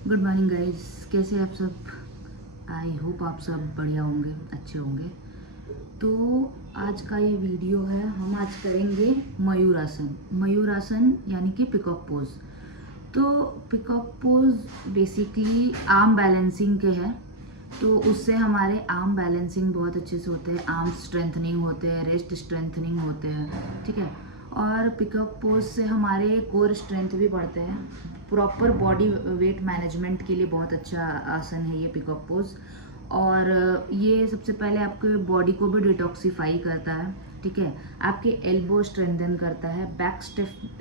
Good morning guys, कैसे हैं आप सब। आई होप आप सब बढ़िया होंगे, अच्छे होंगे। तो आज का ये वीडियो है, हम आज करेंगे मयूरासन। मयूरासन यानी कि पिकॉक पोज। तो peacock pose basically arm balancing के है। तो उससे हमारे आर्म बैलेंसिंग बहुत अच्छे से होते हैं, आर्म स्ट्रेंथनिंग होते हैं, रेस्ट स्ट्रेंथनिंग होते हैं, ठीक है। और पिकअप पोज से हमारे कोर स्ट्रेंथ भी बढ़ते हैं। प्रॉपर बॉडी वेट मैनेजमेंट के लिए बहुत अच्छा आसन है ये पिकअप पोज। और ये सबसे पहले आपके बॉडी को भी डिटॉक्सिफाई करता है, ठीक है। आपके एल्बो स्ट्रेंथन करता है, बैक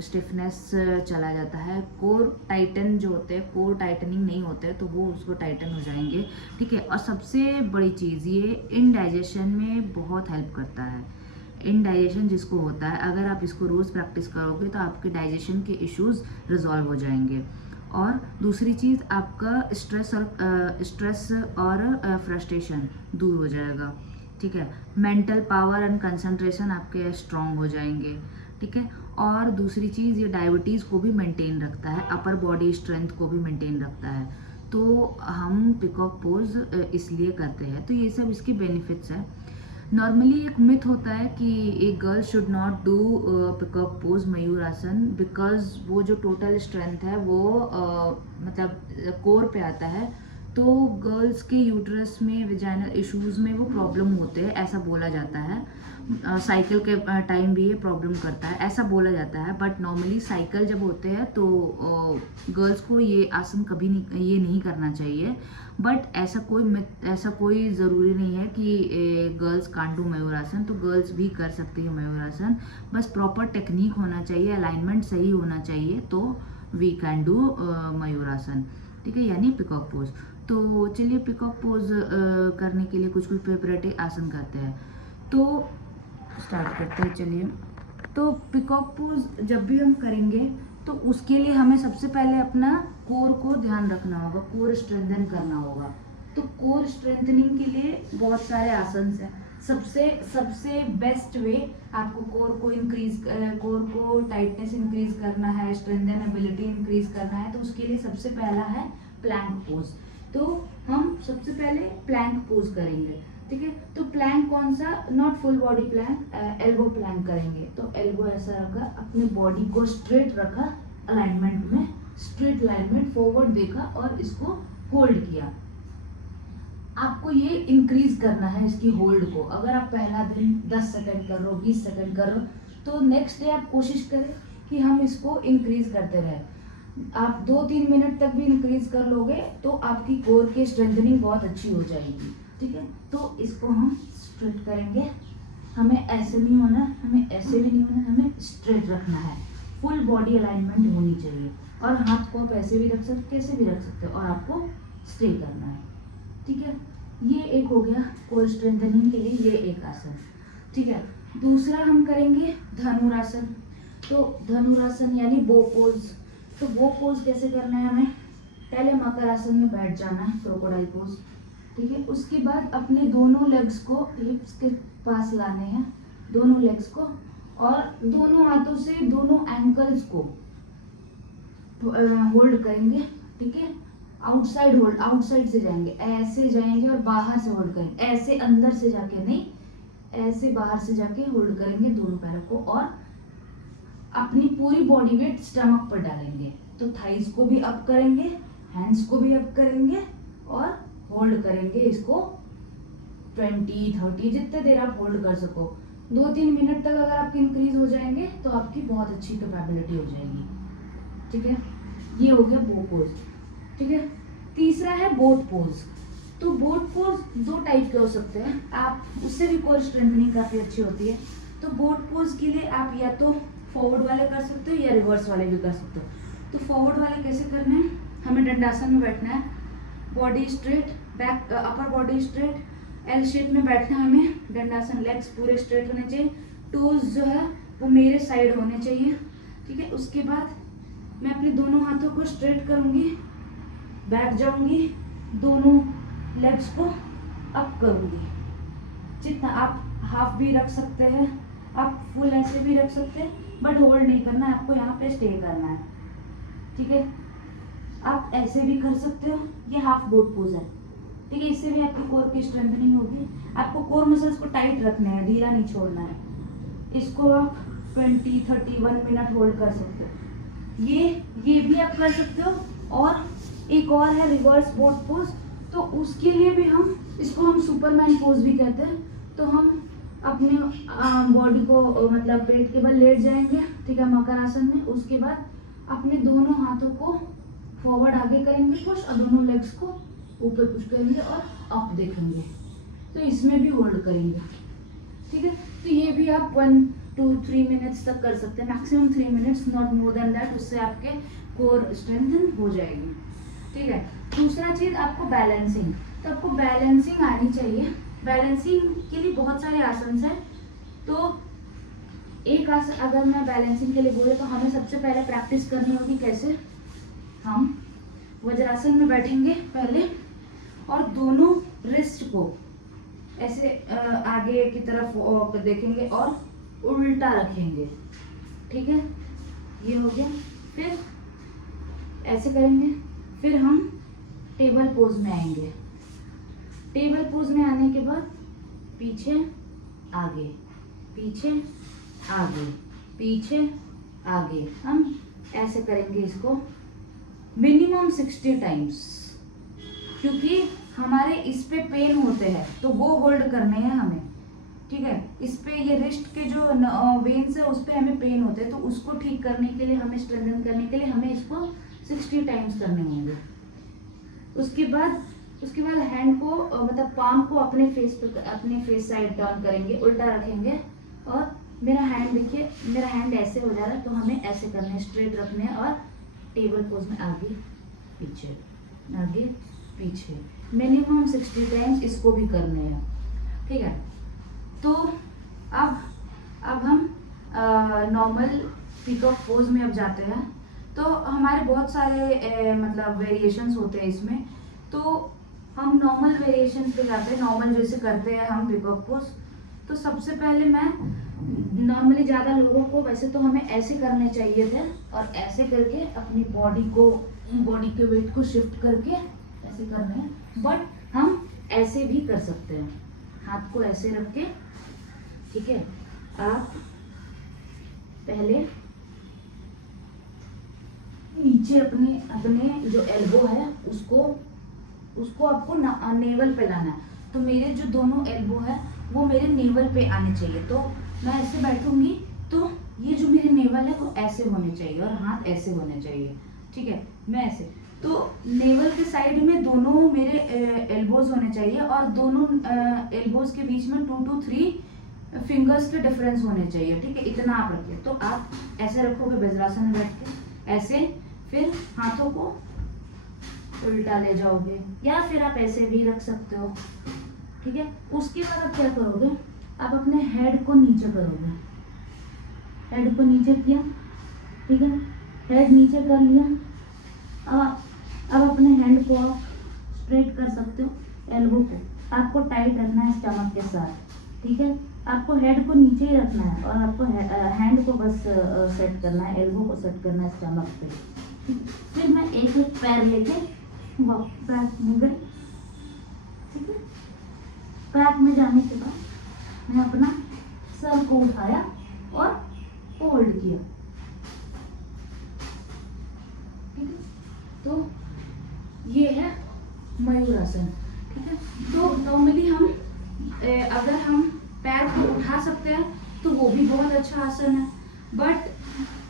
स्टिफनेस चला जाता है, कोर टाइटन जो होते हैं, कोर टाइटनिंग नहीं होते हैं तो वो उसको टाइटन हो जाएंगे, ठीक है। और सबसे बड़ी चीज़, ये इनडाइजेशन में बहुत हेल्प करता है। इनडाइजेशन जिसको होता है, अगर आप इसको रोज़ प्रैक्टिस करोगे तो आपके डाइजेशन के इश्यूज रिजॉल्व हो जाएंगे। और दूसरी चीज़, आपका स्ट्रेस और फ्रस्ट्रेशन दूर हो जाएगा, ठीक है। मेंटल पावर एंड कंसंट्रेशन आपके स्ट्रांग हो जाएंगे, ठीक है। और दूसरी चीज़, ये डायबिटीज़ को भी मेंटेन रखता है, अपर बॉडी स्ट्रेंथ को भी मेंटेन रखता है। तो हम पिकॉक पोज इसलिए करते हैं। तो ये सब इसके बेनिफिट्स हैं। नॉर्मली एक मिथ होता है कि एक girl should not do pickup pose mayurasana, because वो जो टोटल स्ट्रेंथ है वो मतलब कोर पे आता है। तो गर्ल्स के यूट्रस में, विजाइनल इश्यूज में वो प्रॉब्लम होते हैं, ऐसा बोला जाता है। साइकिल के टाइम भी ये प्रॉब्लम करता है, ऐसा बोला जाता है। बट नॉर्मली साइकिल जब होते हैं तो गर्ल्स को ये आसन कभी नहीं, ये नहीं करना चाहिए। बट ऐसा कोई ज़रूरी नहीं है कि गर्ल्स कांट डू मयूरासन। तो गर्ल्स भी कर सकती है मयूरासन, बस प्रॉपर टेक्निक होना चाहिए, अलाइनमेंट सही होना चाहिए, तो वी कैन डू मयूरासन, ठीक है, यानी पिकॉक पोज। तो चलिए पिकॉक पोज करने के लिए कुछ कुछ प्रिपरेटरी आसन करते हैं। तो स्टार्ट करते हैं, चलिए। तो पिकॉक पोज जब भी हम करेंगे तो उसके लिए हमें सबसे पहले अपना कोर को ध्यान रखना होगा, कोर स्ट्रेंथन करना होगा। तो कोर स्ट्रेंथनिंग के लिए बहुत सारे आसन हैं। सबसे सबसे बेस्ट वे, आपको कोर को टाइटनेस इंक्रीज करना है, स्ट्रेंथनेबिलिटी इंक्रीज करना है, तो उसके लिए सबसे पहला है प्लैंक पोज। तो हम सबसे पहले प्लैंक पोज करेंगे, ठीक है। तो प्लैंक कौन सा, not full body plank, elbow plank करेंगे। तो एल्बो ऐसा रखा, अपने बॉडी को स्ट्रेट रखा, अलाइनमेंट में स्ट्रेट अलाइनमेंट, फॉरवर्ड देखा और इसको होल्ड किया। आपको ये इंक्रीज करना है इसकी होल्ड को। अगर आप पहला दिन 10 सेकंड कर रहे हो, 20 सेकंड कर रहे हो, तो नेक्स्ट डे आप कोशिश करें कि हम इसको इंक्रीज करते रहे। आप 2-3 मिनट तक भी इंक्रीज कर लोगे तो आपकी कोर की स्ट्रेंथनिंग बहुत अच्छी हो जाएगी, ठीक है। तो इसको हम स्ट्रेट करेंगे, हमें ऐसे नहीं होना, हमें ऐसे भी नहीं होना, हमें स्ट्रेट रखना है। फुल बॉडी अलाइनमेंट होनी चाहिए। और हाथ को आप ऐसे भी रख सकते, कैसे भी रख सकते हो, और आपको स्टे करना है, ठीक है। ये एक हो गया कोर स्ट्रेंथनिंग के लिए, ये एक आसन, ठीक है। दूसरा हम करेंगे धनुरासन। तो धनुरासन यानी बो पोज। तो बो पोज कैसे करना है, हमें पहले मकर आसन में बैठ जाना है, क्रोकोडाइल पोज, ठीक है। उसके बाद अपने दोनों लेग्स को हिप्स के पास लाने हैं, दोनों लेग्स को, और दोनों हाथों से दोनों एंकल्स को होल्ड करेंगे, ठीक है। आउटसाइड होल्ड, आउटसाइड से जाएंगे, ऐसे जाएंगे और बाहर से होल्ड करेंगे, ऐसे अंदर से जाके नहीं, ऐसे बाहर से जाके होल्ड करेंगे दोनों पैरों को। और अपनी पूरी बॉडी वेट स्टमक पर डालेंगे। तो थाइस को भी अप करेंगे, हैंड्स को भी अप करेंगे, और होल्ड करेंगे इसको 20-30 जितने देर आप होल्ड कर सको। 2-3 मिनट तक अगर आपके इंक्रीज हो जाएंगे तो आपकी बहुत अच्छी कैपेबिलिटी हो जाएगी, ठीक है। ये हो गया बो पोज, ठीक है। तीसरा है बोट पोज। तो बोट पोज 2 टाइप के हो सकते हैं, आप उससे भी कोर स्ट्रेंथनिंग काफी अच्छी होती है। तो बोट पोज के लिए आप या तो फॉरवर्ड वाले कर सकते हो या रिवर्स वाले भी कर सकते हो। तो फॉरवर्ड वाले कैसे करने हैं, हमें दंडासन में बैठना है, body straight, back upper body straight, L shape में बैठना है हमें, दंडासन, लेग्स पूरे स्ट्रेट होने चाहिए, टोज जो है वो मेरे साइड होने चाहिए, ठीक है। उसके बाद मैं अपने दोनों हाथों को स्ट्रेट करूंगी, बैठ जाऊंगी, दोनों लेग्स को अप करूंगी। जितना आप हाफ भी रख सकते हैं, आप फुल ऐसे भी रख सकते हैं, बट होल्ड नहीं करना है, आपको यहाँ पे स्टे करना है, ठीक है। आप ऐसे भी कर सकते हो, ये हाफ बोट पोज है, ठीक है। इससे भी आपकी कोर की स्ट्रेंथनिंग होगी। आपको कोर मसल्स को टाइट रखना है, ढीला नहीं छोड़ना है। इसको आप 20-31 मिनट होल्ड कर सकते हो। ये भी आप कर सकते हो। और एक और है रिवर्स बोट पोज, तो उसके लिए भी इसको हम सुपरमैन पोज भी कहते हैं। तो हम अपने बॉडी को मतलब पेट के बल लेट जाएंगे, ठीक है, मकर आसन में। उसके बाद अपने दोनों हाथों को फॉरवर्ड आगे करेंगे पुश, और दोनों लेग्स को ऊपर पुश करेंगे और अप देखेंगे। तो इसमें भी होल्ड करेंगे, ठीक है। तो ये भी आप 1 to 3 मिनट्स तक कर सकते हैं, maximum 3 minutes, not more than that. उससे आपके कोर स्ट्रेंथन हो जाएगी, ठीक है। दूसरा चीज आपको बैलेंसिंग, तो आपको बैलेंसिंग आनी चाहिए। बैलेंसिंग के लिए बहुत सारे आसन हैं। तो एक आसन अगर मैं बैलेंसिंग के लिए बोले तो हमें सबसे पहले प्रैक्टिस करनी होगी कैसे। हम वज्रासन में बैठेंगे पहले, और दोनों रिस्ट को ऐसे आगे की तरफ देखेंगे और उल्टा रखेंगे, ठीक है। ये हो गया। फिर ऐसे करेंगे, फिर हम टेबल पोज में आएंगे। टेबल पोज में आने के बाद पीछे आगे, पीछे आगे, पीछे आगे, हम ऐसे करेंगे इसको मिनिमम 60 टाइम्स, क्योंकि हमारे इस पे पेन होते हैं तो वो होल्ड करने हैं हमें, ठीक है। इस पे ये रिस्ट के जो वेन्स है उस पे हमें पेन होते हैं, तो उसको ठीक करने के लिए, हमें स्ट्रेंथन करने के लिए हमें इसको 60 टाइम्स करने होंगे। उसके बाद हैंड को मतलब पाम को अपने फेस साइड टर्न करेंगे, उल्टा रखेंगे। और मेरा हैंड देखिए, मेरा हैंड ऐसे हो जा रहा है, तो हमें ऐसे करना है, स्ट्रेट रखने हैं। और टेबल पोज में आगे पीछे, आगे पीछे, मिनिमम 60 टाइम्स इसको भी करने हैं, ठीक है। तो अब हम नॉर्मल पीकॉक पोज में अब जाते हैं। तो हमारे बहुत सारे मतलब वेरिएशंस होते हैं इसमें। तो हम नॉर्मल वेरिएशंस पे जाते हैं, नॉर्मल जैसे करते हैं हम पीकॉक पोज। तो सबसे पहले मैं नॉर्मली ज़्यादा लोगों को वैसे तो हमें ऐसे करने चाहिए थे, और ऐसे करके अपनी बॉडी के वेट को शिफ्ट करके ऐसे करना है। बट हम ऐसे भी कर सकते हैं, हाथ को ऐसे रख के, ठीक है। आप पहले नीचे अपने जो एल्बो है उसको आपको नेवल पे लाना है। तो मेरे जो दोनों एल्बो है वो मेरे नेवल पे आने चाहिए। तो मैं ऐसे बैठूंगी, तो ये जो मेरे नेवल है वो ऐसे होने चाहिए और हाथ ऐसे होने चाहिए, ठीक है। मैं ऐसे, तो नेवल के साइड में दोनों मेरे एल्बोज होने चाहिए, और दोनों एल्बोज के बीच में 2 to 3 फिंगर्स के डिफरेंस होने चाहिए, ठीक है। इतना आप रखिए। तो आप ऐसे रखोगे वज्रासन में बैठ के, ऐसे। फिर हाथों को उल्टा ले जाओगे, या फिर आप ऐसे भी रख सकते हो, ठीक है। उसके बाद आप क्या करोगे, आप अपने हेड को नीचे करोगे। हेड को नीचे किया, ठीक है, हेड नीचे कर लिया। अब अपने हैंड को आप स्ट्रेट कर सकते हो, एल्बो को आपको टाइट रखना है स्टमक के साथ, ठीक है। आपको हेड को नीचे ही रखना है, और आपको हैंड को बस सेट करना है, एल्बो को सेट करना है स्टमक पे। फिर मैं एक पैर लेके बैक में गई, ठीक है। बैक में जाने के बाद मैं अपना सर को उठाया और होल्ड किया, ठीक है। तो ये है मयूरासन, ठीक है। तो नॉर्मली हम अगर हम पैर को उठा सकते हैं तो वो भी बहुत अच्छा आसन है। बट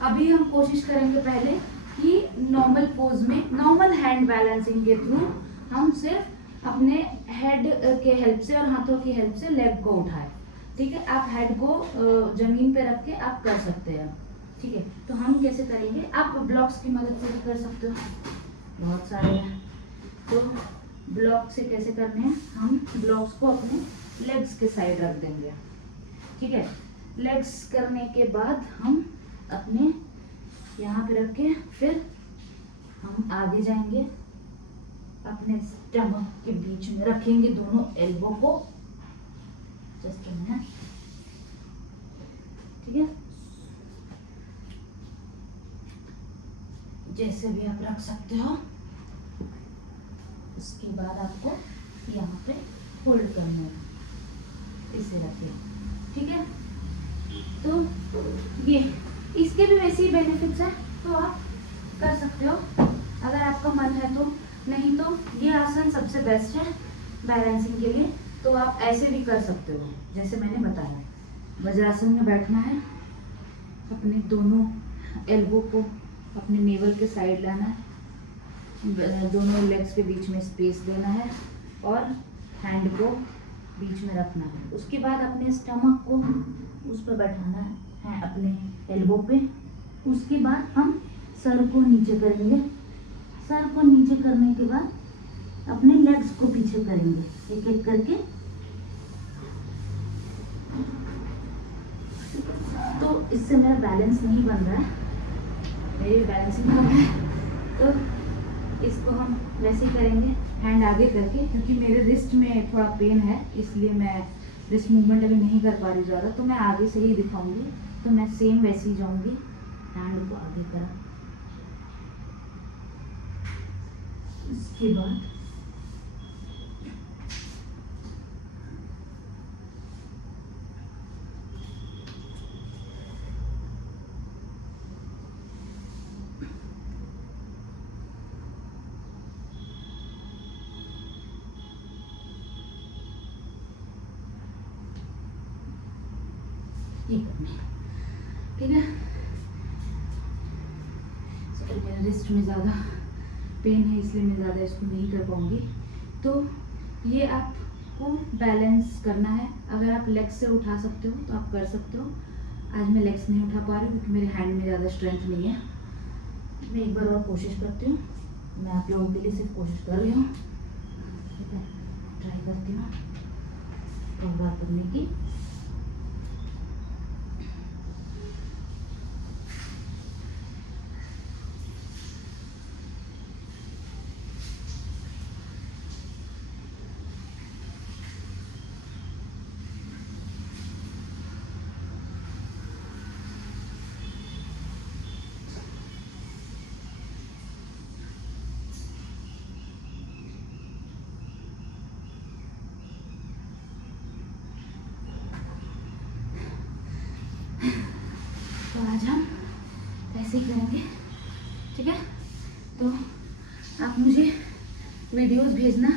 अभी हम कोशिश करेंगे पहले कि नॉर्मल पोज में, नॉर्मल हैंड बैलेंसिंग के थ्रू हम सिर्फ अपने हेड के हेल्प से और हाथों की हेल्प से लेग को उठाएं, ठीक है। आप हेड को जमीन पे रख के आप कर सकते हैं, ठीक है। तो हम कैसे करेंगे, आप ब्लॉक्स की मदद से भी कर सकते हो, बहुत सारे हैं। तो ब्लॉक से कैसे करने हैं, हम ब्लॉक्स को अपने लेग्स के साइड रख देंगे, ठीक है। लेग्स करने के बाद हम अपने यहाँ पे रख के फिर हम आगे जाएंगे, अपने स्टमक के बीच में रखेंगे दोनों एल्बो को, जस्ट अ मिनट, ठीक है। जैसे भी आप रख सकते हो, उसके बाद आपको यहाँ पे होल्ड करना है, इसे रखिए, ठीक है। तो ये इसके भी वैसे ही बेनिफिट्स हैं, तो आप कर सकते हो अगर आपका मन है तो। नहीं तो ये आसन सबसे बेस्ट है बैलेंसिंग के लिए। तो आप ऐसे भी कर सकते हो जैसे मैंने बताया। वज्रासन में बैठना है, अपने दोनों एल्बो को अपने नेवल के साइड लाना है, दोनों लेग्स के बीच में स्पेस देना है और हैंड को बीच में रखना है। उसके बाद अपने स्टमक को उस पर बैठाना है अपने एल्बो पे। उसके बाद हम सर को नीचे करेंगे। सर को नीचे करने के बाद अपने लेग्स को पीछे करेंगे एक एक करके। तो इससे मेरा बैलेंस नहीं बन रहा है, मेरी बैलेंसिंग कम है, तो इसको हम वैसे ही करेंगे हैंड आगे करके। क्योंकि मेरे रिस्ट में थोड़ा पेन है, इसलिए मैं रिस्ट मूवमेंट अभी नहीं कर पा रही ज़्यादा, तो मैं आगे से ही दिखाऊंगी। तो मैं सेम वैसे ही जाऊंगी, हैंड को आगे करा, इसके बाद ये करना है, ठीक है। सॉरी, मेरे रिस्ट में ज़्यादा पेन है इसलिए मैं ज़्यादा इसको नहीं कर पाऊँगी। तो ये आपको बैलेंस करना है। अगर आप लेग्स से उठा सकते हो तो आप कर सकते हो। आज मैं लेग्स नहीं उठा पा रही क्योंकि मेरे हैंड में ज़्यादा स्ट्रेंथ नहीं है। मैं एक बार और कोशिश करती हूँ, मैं आप लोगों के लिए सिर्फ कोशिश कर रही हूँ, ठीक है। ट्राई करती हूँ एक बार करने की। तो आज हम ऐसे ही करेंगे, ठीक है। तो आप मुझे वीडियोस भेजना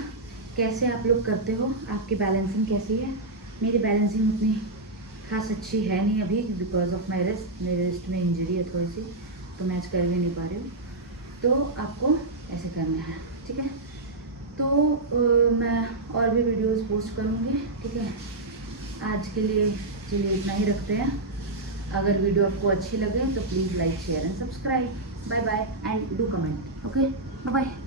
कैसे आप लोग करते हो, आपकी बैलेंसिंग कैसी है। मेरी बैलेंसिंग उतनी खास अच्छी है नहीं अभी, बिकॉज ऑफ माई रेस्ट। मेरे रिस्ट में इंजरी है थोड़ी सी, तो मैं आज कर भी नहीं पा रही हूँ। तो आपको ऐसे करना है, ठीक है। तो मैं और भी वीडियोस पोस्ट करूँगी, ठीक है। आज के लिए चलिए इतना ही रखते हैं। अगर वीडियो आपको अच्छी लगे तो please like share and subscribe. Bye bye and do comment, okay, bye bye.